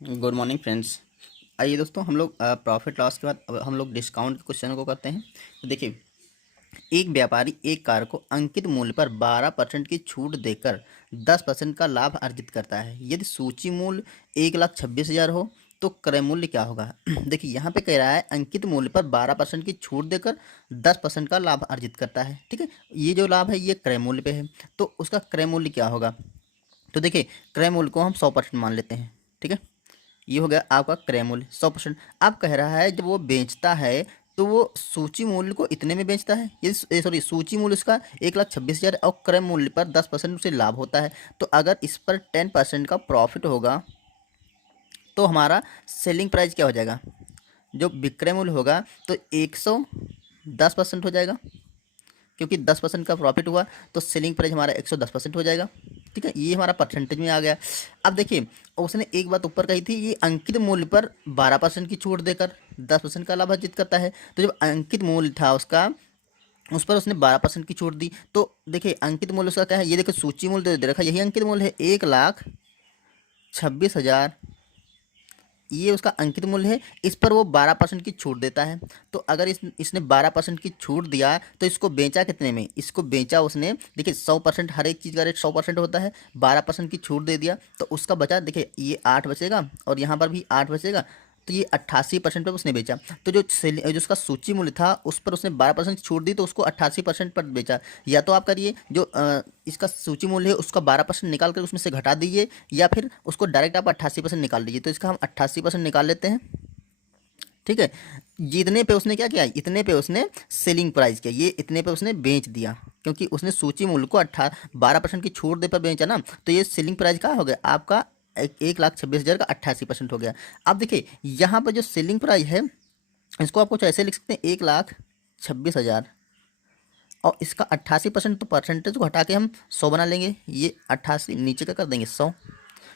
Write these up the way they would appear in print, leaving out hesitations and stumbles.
Good morning friends. आइए दोस्तों, हम लोग प्रॉफिट लॉस के बाद अब हम लोग डिस्काउंट के क्वेश्चन को करते हैं। तो देखिए, एक व्यापारी एक कार को अंकित मूल्य पर 12% की छूट देकर 10% का लाभ अर्जित करता है। यदि सूची मूल्य 1,26,000 हो तो क्रय मूल्य क्या होगा? देखिए, यहाँ पे कह रहा है अंकित मूल्य पर 12% की छूट देकर 10% का लाभ अर्जित करता है। ठीक है, ये जो लाभ है ये क्रय मूल्य पे है, तो उसका क्रय मूल्य क्या होगा? तो देखिए, क्रय मूल्य को हम 100% मान लेते हैं। ठीक है, ये हो गया आपका क्रय मूल्य 100%। अब कह रहा है जब वो बेचता है तो वो सूची मूल्य को इतने में बेचता है, ये सॉरी, सूची मूल्य उसका 1,26,000 और क्रय मूल्य पर 10% उसे लाभ होता है। तो अगर इस पर 10% का प्रॉफिट होगा तो हमारा सेलिंग प्राइस क्या हो जाएगा? जो विक्रय मूल्य होगा तो 110% हो जाएगा, क्योंकि 10% का प्रॉफिट हुआ तो सेलिंग प्राइस हमारा 110% हो जाएगा। ठीक है, ये हमारा परसेंटेज में आ गया। अब देखिए, उसने एक बात ऊपर कही थी, ये अंकित मूल्य पर 12% की छूट देकर 10% का लाभ अर्जित करता है। तो जब अंकित मूल्य था उसका, उस पर उसने 12% की छूट दी। तो देखिए, अंकित मूल्य उसका क्या है, ये देखिए सूची मूल्य दे रखा है, यही अंकित मूल्य है 1,26,000। ये उसका अंकित मूल्य है, इस पर वो 12% की छूट देता है। तो अगर इसने 12% की छूट दिया तो इसको बेचा कितने में? इसको बेचा उसने, देखिए 100%, हर एक चीज़ का रेट 100% होता है। 12% की छूट दे दिया तो उसका बचा, देखिए ये 8 बचेगा और यहाँ पर भी 8 बचेगा। तो ये 88% पर उसने बेचा। तो जो उसका सूची मूल्य था उस पर उसने 12% छूट दी तो उसको 88% पर बेचा। या तो आप करिए, जो इसका सूची मूल्य है उसका 12% निकाल कर उसमें से घटा दीजिए, या फिर उसको डायरेक्ट आप 88% निकाल लीजिए। तो इसका हम 88% निकाल लेते हैं। ठीक है, जितने पे उसने क्या किया, इतने पे उसने सेलिंग प्राइस किया, ये इतने पे उसने बेच दिया, क्योंकि उसने सूची मूल्य को 12% की छूट दे पर बेचा ना। तो ये सेलिंग प्राइस का हो गया आपका 1,26,000 का 88% हो गया। अब देखिए, यहाँ पर जो सेलिंग प्राइस है इसको आप कुछ ऐसे लिख सकते हैं, 1,26,000 और इसका 88%, तो परसेंटेज को हटा के हम 100 बना लेंगे। ये 88 नीचे का कर देंगे 100।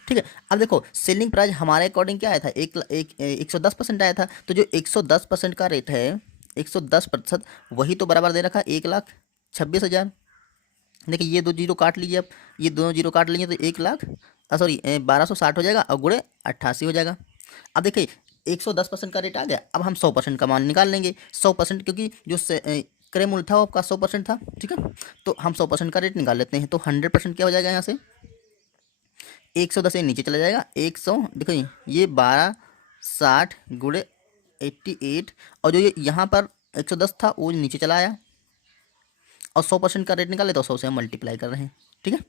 ठीक है, अब देखो सेलिंग प्राइस हमारे अकॉर्डिंग क्या आया था, 110% आया था। तो जो 110% का रेट है, 110%, वही तो बराबर दे रखा है 1,26,000। देखिए, ये दो जीरो काट लीजिए आप, ये दोनों जीरो काट लीजिए तो 1,00,000, सॉरी 1,260 हो जाएगा और गुणे 88 हो जाएगा। अब देखिए, 110% का रेट आ गया, अब हम 100% का मान निकाल लेंगे। 100%, क्योंकि जो क्रय मूल्य था वो आपका 100% था। ठीक है, तो हम 100% का रेट निकाल लेते हैं। तो 100% क्या हो जाएगा यहाँ से, 110 नीचे चला जाएगा, 100, देखो ये 1260 गुणे 88, और जो ये यहाँ पर 110 था वो नीचे चला आया, और 100% का रेट निकाले तो 100 से हम मल्टीप्लाई कर रहे हैं। ठीक है,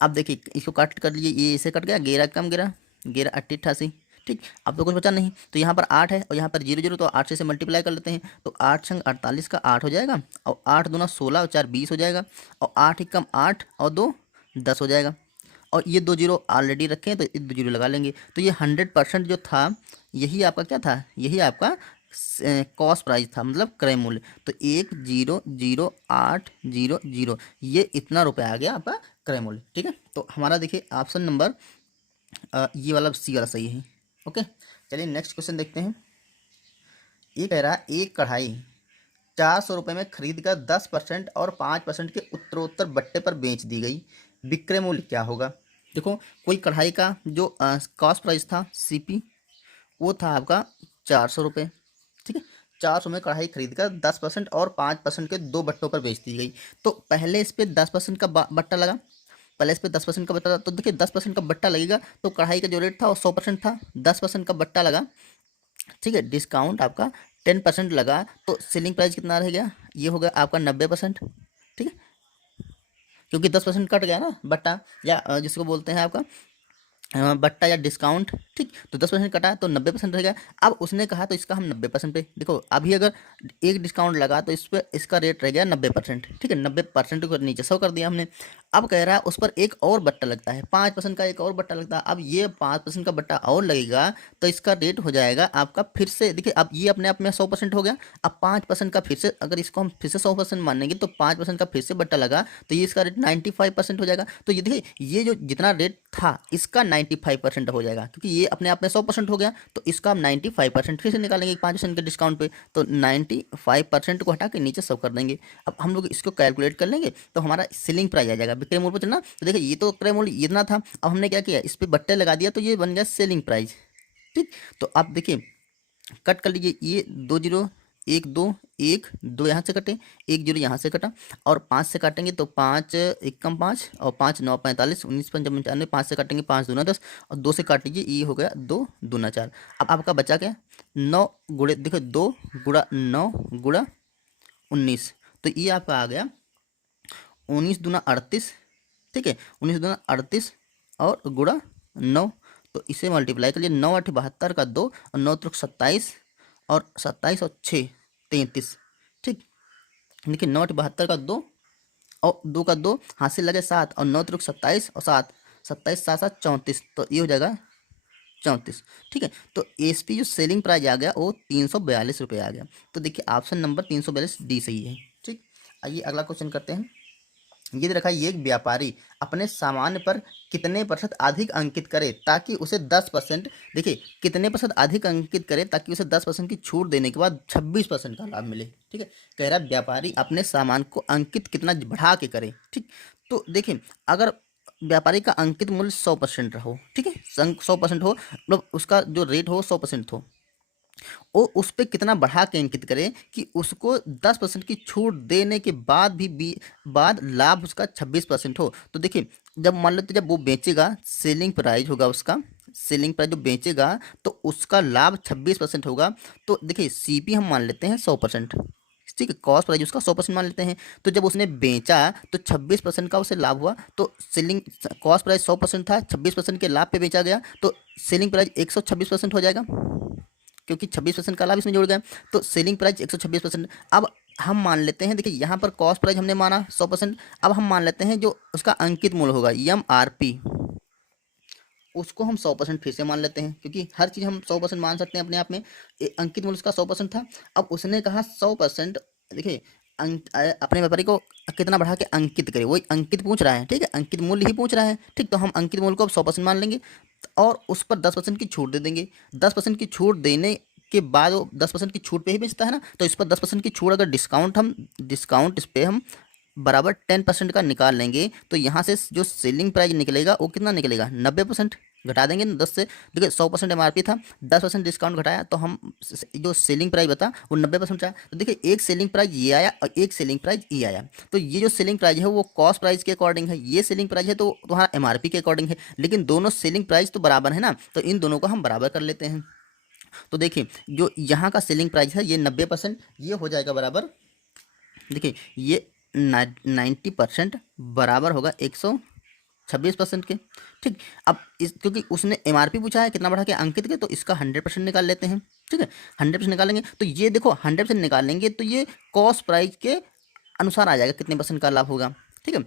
अब देखिए इसको काट कर लीजिए, ये इसे कट गया, 11 कम 11, 11 88। ठीक, अब तो कुछ बचा नहीं, तो यहाँ पर 8 है और यहाँ पर 0 0, तो 8 से इसे मल्टीप्लाई कर लेते हैं। तो 8 संग 48 का 8 हो जाएगा, और 8 दूना 16 और 4 20 हो जाएगा, और 8 एक कम 8 और 2 10 हो जाएगा। और ये दो जीरो ऑलरेडी रखे हैं तो ये दो जीरो लगा लेंगे। तो ये 100% जो था, यही आपका क्या था, यही आपका कॉस्ट प्राइस था, मतलब क्रय मूल्य। तो 1,008,000, ये इतना रुपये आ गया आपका क्रय मूल्य। ठीक है, तो हमारा देखिए ऑप्शन नंबर ये वाला सी वाला सही है। ओके, चलिए नेक्स्ट क्वेश्चन देखते हैं। ये कह रहा है एक कढ़ाई 400 रुपये में खरीद कर 10% और 5% के उत्तरोत्तर बट्टे पर बेच दी गई, विक्रय मूल्य क्या होगा? देखो, कोई कढ़ाई का जो कॉस्ट प्राइस था सीपी, वो था आपका 400 रुपये। ठीक है, 400 में कढ़ाई खरीद कर 10% और 5% के दो बट्टों पर बेच दी गई। तो पहले इस पर 10% का बट्टा लगा, पहले इस पर 10% का बट्टा था। तो देखिए 10% का बट्टा लगेगा तो कढ़ाई का जो रेट था वो 100% था, 10% का बट्टा लगा। ठीक है, डिस्काउंट आपका 10% लगा, तो सेलिंग प्राइस कितना रह गया, ये हो गया आपका 90%। ठीक है, क्योंकि 10% कट गया ना बट्टा, या जिसको बोलते हैं आपका बट्टा या डिस्काउंट। ठीक, तो 10% कटा तो 90% रहेगा। अब उसने कहा तो इसका हम 90% पे, देखो अभी अगर एक डिस्काउंट लगा तो इस पर इसका रेट रह गया 90%। ठीक है, 90% को नीचे 100 कर दिया हमने। अब कह रहा है उस पर एक और बट्टा लगता है, 5% का एक और बट्टा लगता है। अब ये 5% का बट्टा और लगेगा तो इसका रेट हो जाएगा आपका फिर से, देखिए अब ये अपने आप में 100% हो गया। अब 5% का फिर से, अगर इसको हम फिर से 100% मानेंगे तो 5% का फिर से बट्टा लगा तो ये इसका रेट 95% हो जाएगा। तो ये देखिए, ये जो जितना रेट था इसका 95% हो जाएगा, क्योंकि ये अपने आप में 100% हो गया। तो इसका हम 95% फिर से निकालेंगे 5% के डिस्काउंट पे, तो 95% को हटा के नीचे 100 कर देंगे। अब हम लोग इसको कैलकुलेट कर लेंगे तो हमारा सेलिंग प्राइस आ जाएगा, विक्रय मूल्य पर चलना। तो देखिए, ये तो क्रय मूल्य इतना था, अब हमने क्या किया, इस पर बट्टे लगा दिया तो ये बन गया सेलिंग प्राइस। ठीक। तो आप देखिए कट कर लीजिए, ये 2 जीरो, 1 2, 1 2 यहाँ से कटे, 1 जीरो यहाँ से कटा, और 5 से काटेंगे तो 5 एक कम 5 और 5 9 45, 19 पंच 95, 5 से काटेंगे 5 दूना 10 और 2 से काट लीजिए, ये हो गया 2 दूना 4। अब आपका बचा क्या, 9 गुणे देखो 2 गुणा 9 गुणा 19, तो ये आपका आ गया 19 दूना 38। ठीक है, 19 दूना 38 और गुणा 9, तो इसे मल्टीप्लाई करिए, 9 8 72 का 2 और 9 त्रिक 27 और 27 और 6 33। ठीक, देखिए 9 8 72 का 2 और 2 का 2 हाथ से लगे 7 और 9 त्रिक 27 और 7 27 7 7 34, तो ये हो जाएगा 34। ठीक है, तो एसपी जो सेलिंग प्राइस आ गया वो 342 रुपये आ गया। तो देखिए ऑप्शन नंबर 342 डी सही है। ठीक, आइए अगला क्वेश्चन करते हैं। ये दे रखा है, ये एक व्यापारी अपने सामान पर कितने प्रतिशत अधिक अंकित करे ताकि उसे 10%, देखिए कितने प्रतिशत अधिक अंकित करे ताकि उसे 10% की छूट देने के बाद 26% का लाभ मिले। ठीक है, कह रहा है व्यापारी अपने सामान को अंकित कितना बढ़ा के करे। ठीक, तो देखिए अगर व्यापारी का अंकित मूल्य 100% हो, ठीक है 100% हो, मतलब उसका जो रेट हो 100% हो, वो उस पर कितना बढ़ा के अंकित करें कि उसको 10% की छूट देने के बाद भी बाद लाभ उसका 26% हो। तो देखिए जब मान लो तो जब वो बेचेगा, सेलिंग प्राइस होगा उसका, सेलिंग प्राइस जो बेचेगा तो उसका लाभ 26% होगा। तो देखिए सीपी हम मान लेते हैं 100%, ठीक है, कॉस्ट प्राइस उसका 100% मान लेते हैं। तो जब उसने बेचा तो 26% का उसे लाभ हुआ, तो सेलिंग कॉस्ट प्राइस 100% था, 26% के लाभ पे बेचा गया, तो सेलिंग प्राइस 126% हो जाएगा, क्योंकि 26% का लाभ इसमें जोड़ गया, तो सेलिंग प्राइस 126%। अब हम मान लेते हैं, देखिए यहाँ पर कॉस्ट प्राइस हमने माना 100%, अब हम मान लेते हैं जो उसका अंकित मूल्य होगा MRP, उसको हम 100% फिर से मान लेते हैं, क्योंकि हर चीज़ हम 100% मान सकते हैं अपने आप में। अंकित मूल्य उसका 100% था, अब उसने कहा 100%, देखिए अपने व्यापारी को कितना बढ़ा के अंकित करे, वही अंकित पूछ रहा है, ठीक है अंकित मूल्य ही पूछ रहा है। ठीक, तो हम अंकित मूल्य को अब 100% मान लेंगे और उस पर 10% की छूट दे देंगे। 10% की छूट देने के बाद वो 10% की छूट पे ही बेचता है ना, तो इस पर 10% की छूट, अगर डिस्काउंट इस पर हम बराबर 10% का निकाल लेंगे, तो यहाँ से जो सेलिंग प्राइस निकलेगा वो कितना निकलेगा, 90%। घटा देंगे ना 10 से, देखिए 100% MRP था, 10% डिस्काउंट घटाया तो हम जो सेलिंग प्राइस बता वो 90% आया। तो देखिए एक सेलिंग प्राइस ये आया और एक सेलिंग प्राइस ये आया, तो ये जो सेलिंग प्राइस है वो कॉस्ट प्राइस के अकॉर्डिंग है, ये सेलिंग प्राइस है तो तुम्हारा MRP के अकॉर्डिंग है, लेकिन दोनों सेलिंग प्राइस तो बराबर है ना, तो इन दोनों को हम बराबर कर लेते हैं। तो देखिए जो यहाँ का सेलिंग प्राइस है ये 90%, ये हो जाएगा बराबर, देखिए ये 90% बराबर होगा 126% के। ठीक, अब इस क्योंकि उसने MRP पूछा है कितना बढ़ा के अंकित के, तो इसका 100% निकाल लेते हैं। ठीक है, 100% निकालेंगे तो ये देखो 100% निकालेंगे तो ये कॉस्ट प्राइस के अनुसार आ जाएगा कितने परसेंट का लाभ होगा। ठीक है,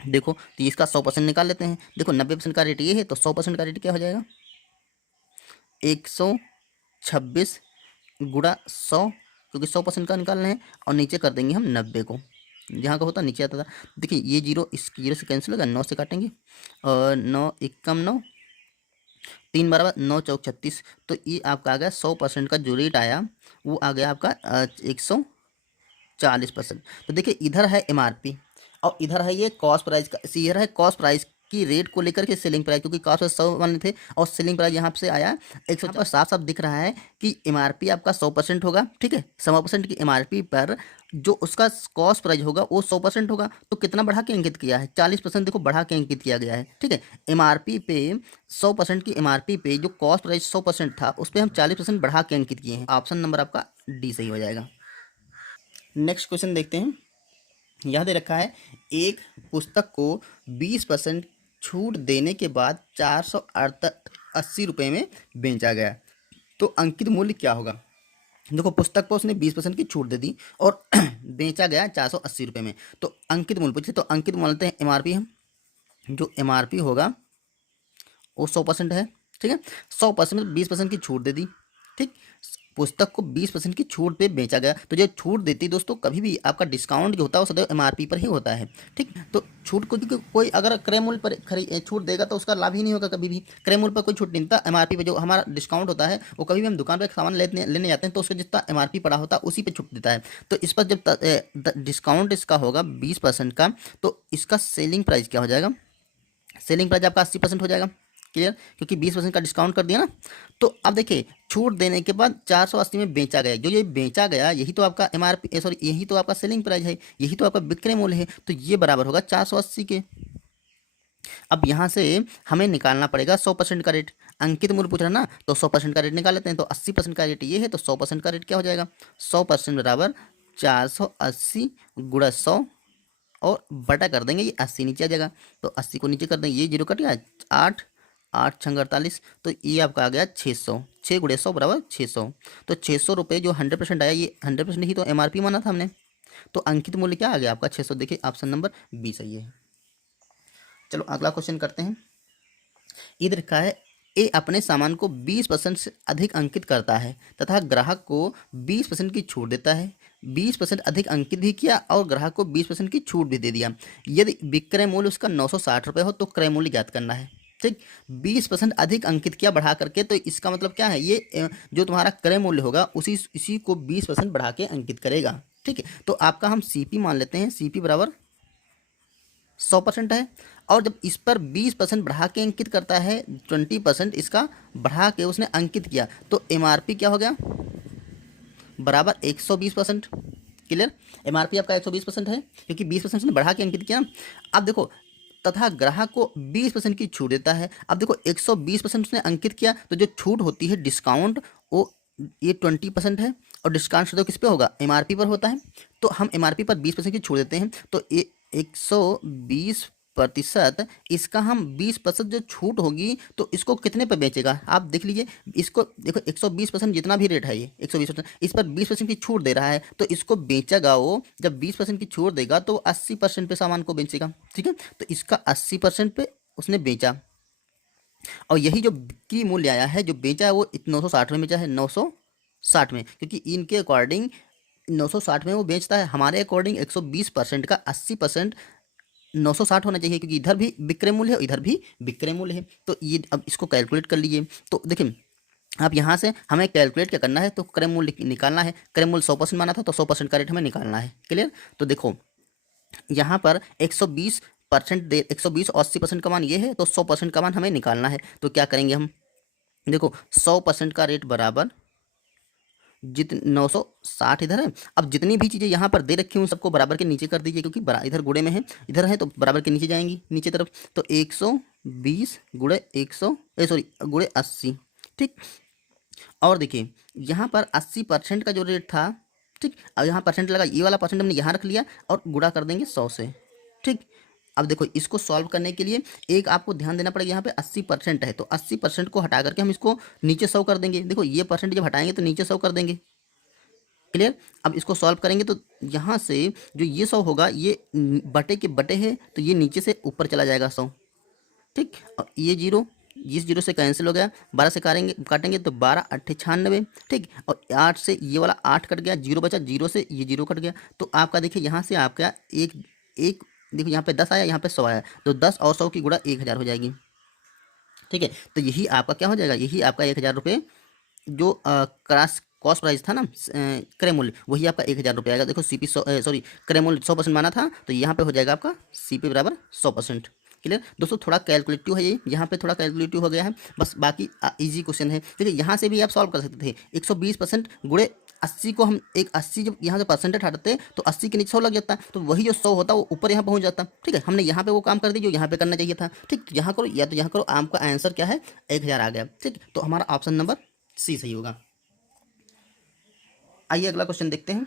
देखो तो इसका 100% निकाल लेते हैं, देखो 90% का रेट ये है तो 100% का रेट क्या हो जाएगा, 126 गुणा 100, क्योंकि 100% का निकालना है, और नीचे कर देंगे हम 90 को, जहाँ का होता नीचे आता था। देखिए ये जीरो इस जीरो से कैंसिल होगा, 9 से काटेंगे और 9 एकम 9, 3 बराबर 9 चौक 36, तो ये आपका आ गया 100% का जो रेट आया वो आ गया आपका 140%। तो देखिए इधर है MRP और इधर है ये कॉस्ट प्राइस का, इधर है कॉस्ट प्राइस की रेट को लेकर के सेलिंग प्राइस, क्योंकि कॉस्ट प्राइस 100 वाले थे और सेलिंग प्राइस यहाँ से आया 100 पर। साफ साफ दिख रहा है कि MRP आपका 100% होगा। ठीक है, 100% की MRP पर जो उसका कॉस्ट प्राइस होगा वो 100% होगा, तो कितना बढ़ा के अंकित किया है, 40% देखो बढ़ा के अंकित किया गया है। ठीक है, MRP पे 100% की MRP पे जो कॉस्ट प्राइस 100% था उस पर हम 40% बढ़ा के अंकित किए हैं। ऑप्शन नंबर आपका डी सही हो जाएगा। नेक्स्ट क्वेश्चन देखते हैं। यहाँ दे रखा है, एक पुस्तक को 20% छूट देने के बाद 480 रुपये में बेचा गया, तो अंकित मूल्य क्या होगा। देखो पुस्तक पर उसने 20% की छूट दे दी और बेचा गया 480 रुपये में, तो अंकित मूल्य पूछे, तो अंकित मूल्य लेते हैं MRP हम, जो MRP होगा वो 100% है। ठीक है, 100% में 20% की छूट दे दी। ठीक, पुस्तक को 20% की छूट पे बेचा गया, तो जो छूट देती दोस्तों, कभी भी आपका डिस्काउंट जो होता है वो सदैव MRP पर ही होता है। ठीक, तो छूट को क्योंकि कोई अगर क्रय मूल्य पर छूट देगा तो उसका लाभ ही नहीं होगा कभी भी, क्रय मूल्य पर कोई छूट नहीं देता। MRP पे जो हमारा डिस्काउंट होता है वो कभी भी हम दुकान पर सामान लेने जाते हैं तो उसका जितना MRP पड़ा होता है उसी पे छूट देता है, तो इस पर जब डिस्काउंट इसका होगा 20% का, तो इसका सेलिंग प्राइस क्या हो जाएगा, सेलिंग प्राइस आपका 80% हो जाएगा। क्लियर, क्योंकि 20% का डिस्काउंट कर दिया ना। तो अब देखिए छूट देने के बाद 480 में बेचा गया, जो ये बेचा गया यही तो आपका MRP, सॉरी यही तो आपका सेलिंग प्राइस है, यही तो आपका विक्रय मूल्य है, तो ये बराबर होगा 480 के। अब यहाँ से हमें निकालना पड़ेगा 100% का रेट, अंकित मूल्य पूछ रहा ना, तो 100% का रेट निकाल लेते हैं। तो 80% का रेट ये है, तो 100% का रेट क्या हो जाएगा, 100% बराबर 480 गुणा 100 और बटा कर देंगे, ये 80 नीचे आ जाएगा, तो 80 को नीचे कर देंगे, ये जीरो कट गया, 8 8 छंग 48, तो ये आपका आ गया 600, 6 गुणे 100 बराबर 600। तो 600 रुपये जो 100% आया, ये 100% ही तो MRP माना था हमने, तो अंकित मूल्य क्या आ गया आपका 600। देखिए ऑप्शन नंबर बी सही है। चलो अगला क्वेश्चन करते हैं। इधर लिखा है ए अपने सामान को 20% से अधिक अंकित करता है तथा ग्राहक को 20% की छूट देता है। 20% अधिक अंकित भी किया और ग्राहक को 20% की छूट भी दे दिया। यदि विक्रय मूल्य उसका 960 रुपये हो तो क्रय मूल्य ज्ञात करना है। ठीक, 20% अधिक अंकित किया बढ़ा करके, तो इसका मतलब क्या है, ये जो तुम्हारा क्रय मूल्य होगा इसी को 20% बढ़ा के अंकित करेगा। ठीक है, तो आपका हम CP मान लेते हैं, CP बराबर 100% है, और जब इस पर 20% बढ़ा के अंकित करता है, 20% इसका बढ़ा के उसने अंकित किया, तो MRP क्या हो गया, बराबर 120%। क्लियर, MRP आपका 120% है, क्योंकि 20% उसने बढ़ा के अंकित किया ना। अब देखो तथा ग्राहक को 20% की छूट देता है। अब देखो 120% उसने अंकित किया, तो जो छूट होती है डिस्काउंट, वो ये 20% है, और डिस्काउंट तो किस पे होगा, MRP पर होता है। तो हम MRP पर 20% की छूट देते हैं, तो ये 120%, इसका हम 20% जो छूट होगी, तो इसको कितने पर बेचेगा आप देख लीजिए। इसको देखो 120% जितना भी रेट है, ये 120%, इस पर 20% की छूट दे रहा है, तो इसको बेचेगा वो, जब 20% की छूट देगा तो 80% पे सामान को बेचेगा। ठीक है, तो इसका 80% पे उसने बेचा, और यही जो बिक्री मूल्य आया है, जो बेचा है वो 960 में बेचा है, 960 में, क्योंकि इनके अकॉर्डिंग 960 में वो बेचता है, हमारे अकॉर्डिंग 120% का 80% 960 होना चाहिए, क्योंकि इधर भी विक्रय मूल्य है इधर भी विक्रय मूल्य है। तो ये अब इसको कैलकुलेट कर लीजिए। तो देखिए आप यहाँ से हमें कैलकुलेट क्या करना है, तो क्रय मूल्य निकालना है। क्रय मूल्य 100% माना था, तो 100% का रेट हमें निकालना है। क्लियर, तो देखो यहाँ पर 120% दे, 120 और 80% का मान ये है, तो 100% का मान हमें निकालना है। तो क्या करेंगे हम, देखो 100% का रेट बराबर 960 इधर है। अब जितनी भी चीज़ें यहाँ पर दे रखी हूँ सबको बराबर के नीचे कर दीजिए, क्योंकि इधर गुणे में है, इधर है तो बराबर के नीचे जाएंगी नीचे तरफ। तो 120 गुणे 100 सॉरी गुणे 80। ठीक, और देखिए यहाँ पर 80% का जो रेट था, ठीक, अब यहाँ परसेंट लगा, ये वाला परसेंट हमने यहाँ रख लिया और गुणा कर देंगे 100 से। ठीक, अब देखो इसको सॉल्व करने के लिए एक आपको ध्यान देना पड़ेगा, यहाँ पे 80% है, तो 80% को हटा करके हम इसको नीचे 100 कर देंगे। देखो ये परसेंट जब हटाएंगे तो नीचे 100 कर देंगे। क्लियर, अब इसको सॉल्व करेंगे तो यहाँ से जो ये 100 होगा, ये बटे के बटे है, तो ये नीचे से ऊपर चला जाएगा 100। ठीक, और ये जीरो, इस जीरो से कैंसिल हो गया, 12 से काटेंगे तो 12 8 96। ठीक, और 8 से ये वाला 8 कट गया, जीरो बचा, जीरो से ये जीरो कट गया, तो आपका देखिए यहाँ से आपका एक एक देखो यहाँ पे 10 आया, यहाँ पे 100 आया, तो 10 और 100 की गुणा 1000 हो जाएगी। ठीक है, तो यही आपका क्या हो जाएगा, यही आपका 1000 रुपये जो क्रॉस कॉस्ट प्राइस था ना, क्रय मूल्य, वही आपका 1000 रुपये आएगा। देखो CP सॉरी क्रय मूल्य 100% माना था, तो यहाँ पे हो जाएगा आपका CP बराबर 100%। क्लियर दोस्तों, थोड़ा कैलकुलेटिव है ये, यहाँ पे थोड़ा कैलकुलेटिव हो गया है, बस बाकी इजी क्वेश्चन है। देखिए यहाँ से भी आप सॉल्व कर सकते थे। 120% गुणे 80 को हम एक 80 जब यहाँ से परसेंटेज हटाते तो 80 के नीचे 100 लग जाता, तो वही जो 100 होता वो ऊपर यहाँ पहुँच जाता। ठीक है, हमने यहाँ पे वो काम कर दिया जो यहाँ पे करना चाहिए था। ठीक, यहाँ करो या तो यहाँ करो, आपका आंसर क्या है, 1000 आ गया। ठीक, तो हमारा ऑप्शन नंबर C सही होगा। आइए अगला क्वेश्चन देखते हैं।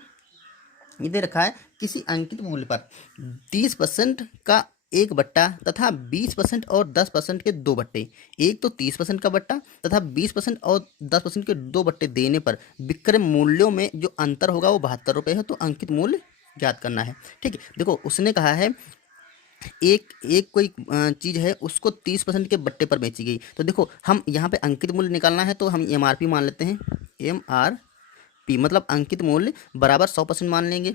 ये दे रखा है किसी अंकित मूल्य पर 30% का एक बट्टा तथा 20% और 10% के दो बट्टे, एक तो 30% का बट्टा तथा 20% और 10% के दो बट्टे देने पर विक्रय मूल्यों में जो अंतर होगा वो 72 रुपये है, तो अंकित मूल्य ज्ञात करना है। ठीक है, देखो उसने कहा है एक एक कोई चीज़ है उसको 30% के बट्टे पर बेची गई, तो देखो हम यहाँ पे अंकित मूल्य निकालना है, तो हम MRP मान लेते हैं। MRP मतलब अंकित मूल्य बराबर 100% मान लेंगे।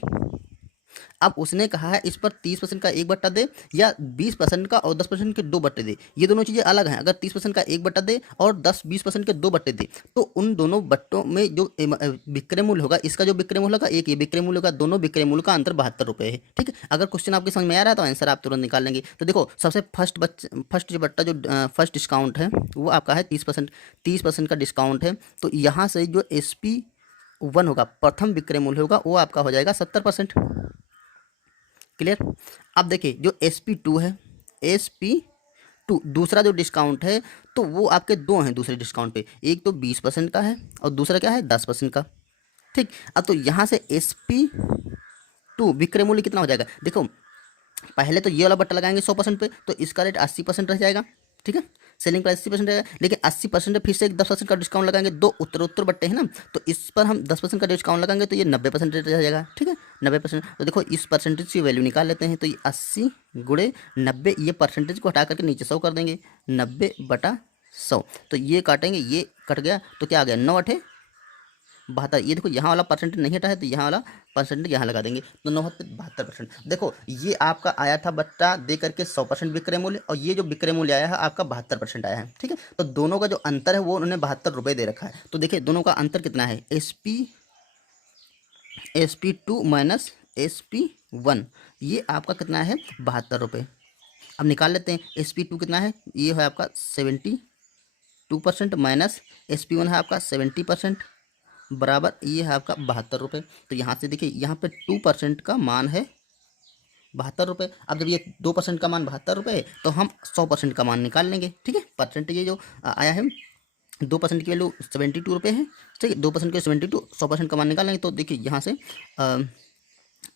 अब उसने कहा है इस पर 30% का 1/2 दे या 20% का और 10% के 2/2 दे। ये दोनों चीज़ें अलग हैं। अगर 30% का 1/2 दे और 10-20% के 2/2 दे तो उन दोनों बट्टों में जो विक्रय मूल्य होगा, इसका जो विक्रय मूल्य होगा एक, ये विक्रय मूल्य होगा, दोनों विक्रय मूल्य का अंतर 72 रुपये है। ठीक है, अगर क्वेश्चन आपके समझ में आ रहा है तो आंसर आप तुरंत निकाल लेंगे। तो देखो सबसे फर्स्ट जो बट्टा जो फर्स्ट डिस्काउंट है वो आपका है 30% का डिस्काउंट है। तो यहाँ से जो SP1 होगा, प्रथम विक्रय मूल्य होगा, वो आपका हो जाएगा 70%। क्लियर। अब देखिए जो SP2 है, SP2 दूसरा जो डिस्काउंट है तो वो आपके दो हैं दूसरे डिस्काउंट पे, एक तो 20% का है और दूसरा क्या है 10% का। ठीक। अब तो यहाँ से SP2 विक्रय मूल्य कितना हो जाएगा, देखो पहले तो ये वाला बट्टा लगाएंगे 100% पे, तो इसका रेट 80% रह जाएगा। ठीक है, सेलिंग प्राइस 80% रहेगा, लेकिन 80% फिर से एक 10% का डिस्काउंट लगाएंगे, दो उत्तर बट्टे हैं ना, तो इस पर हम 10% का डिस्काउंट लगाएंगे तो ये 90% रेट रह जाएगा। ठीक है, 90%। तो देखो इस परसेंटेज की वैल्यू निकाल लेते हैं, तो ये 80 गुणे 90, ये परसेंटेज को हटा करके नीचे 100 कर देंगे, 90/100। तो ये काटेंगे, ये कट गया तो क्या आ गया, 9×8=72। ये देखो यहाँ वाला परसेंटेज नहीं हटा है तो यहाँ वाला परसेंटेज यहाँ लगा देंगे, तो 72%। देखो ये आपका आया था बट्टा दे करके 100% विक्रय मूल्य, और ये जो विक्रय मूल्य आया है आपका 72% आया है। ठीक है, तो दोनों का जो अंतर है वो उन्होंने 72 रुपये दे रखा है। तो देखिए दोनों का अंतर कितना है, SP2 माइनस SP1, ये आपका कितना है 72 रुपये। अब निकाल लेते हैं, SP2 कितना है, ये है आपका 72% माइनस SP1 है आपका 70% बराबर ये है आपका 72 रुपये। तो यहाँ से देखिए यहाँ पे 2% का मान है 72 रुपये। अब जब ये 2% का मान 72 रुपये है तो हम 100% का मान निकाल लेंगे। ठीक है, परसेंटेज ये जो आया है 2% की वैल्यू 72 रुपये है। ठीक है, 2% के 72, 100% का मान निकाल लेंगे। तो देखिए यहाँ से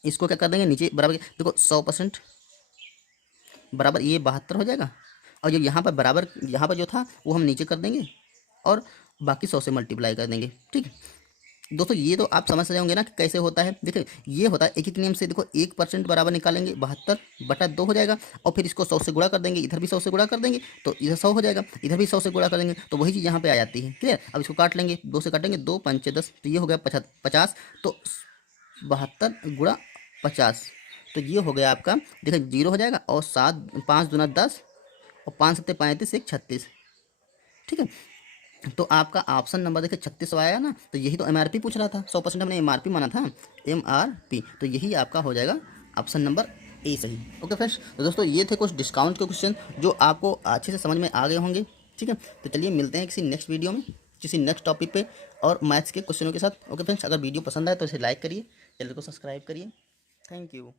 इसको क्या कर देंगे, नीचे बराबर देखो 100% बराबर ये 72 हो जाएगा, और जो यहाँ पर बराबर यहाँ पर जो था वो हम नीचे कर देंगे और बाकी 100 से मल्टीप्लाई कर देंगे। ठीक है दोस्तों, ये तो आप समझ रहे होंगे ना कि कैसे होता है। देखिए ये होता है एक एक नियम से, देखो 1% बराबर निकालेंगे 72/2 हो जाएगा, और फिर इसको 100 से गुणा कर देंगे, इधर भी 100 से गुणा कर देंगे तो इधर 100 हो जाएगा, इधर भी 100 से गुणा कर देंगे तो वही चीज़ यहाँ पे आ जाती है। क्लियर। अब इसको काट लेंगे, 2 से काटेंगे, 2×5=10, तो ये हो गया 50, तो 72×50, तो ये हो गया आपका, देखिए 0 हो जाएगा, और 5×5=10 और 5×7=35, 1×36। ठीक है, तो आपका ऑप्शन नंबर देखिए 36 आया ना, तो यही तो MRP पूछ रहा था, 100% हमने MRP माना था, MRP, तो यही आपका हो जाएगा ऑप्शन नंबर ए सही। ओके फ्रेंड्स, तो दोस्तों ये थे कुछ डिस्काउंट के क्वेश्चन जो आपको अच्छे से समझ में आ गए होंगे। ठीक है, तो चलिए मिलते हैं किसी नेक्स्ट वीडियो में किसी नेक्स्ट टॉपिक पे और मैथ्स के क्वेश्चनों के साथ। ओके फ्रेंड्स, अगर वीडियो पसंद आए तो इसे लाइक करिए, चैनल को सब्सक्राइब करिए। Thank you.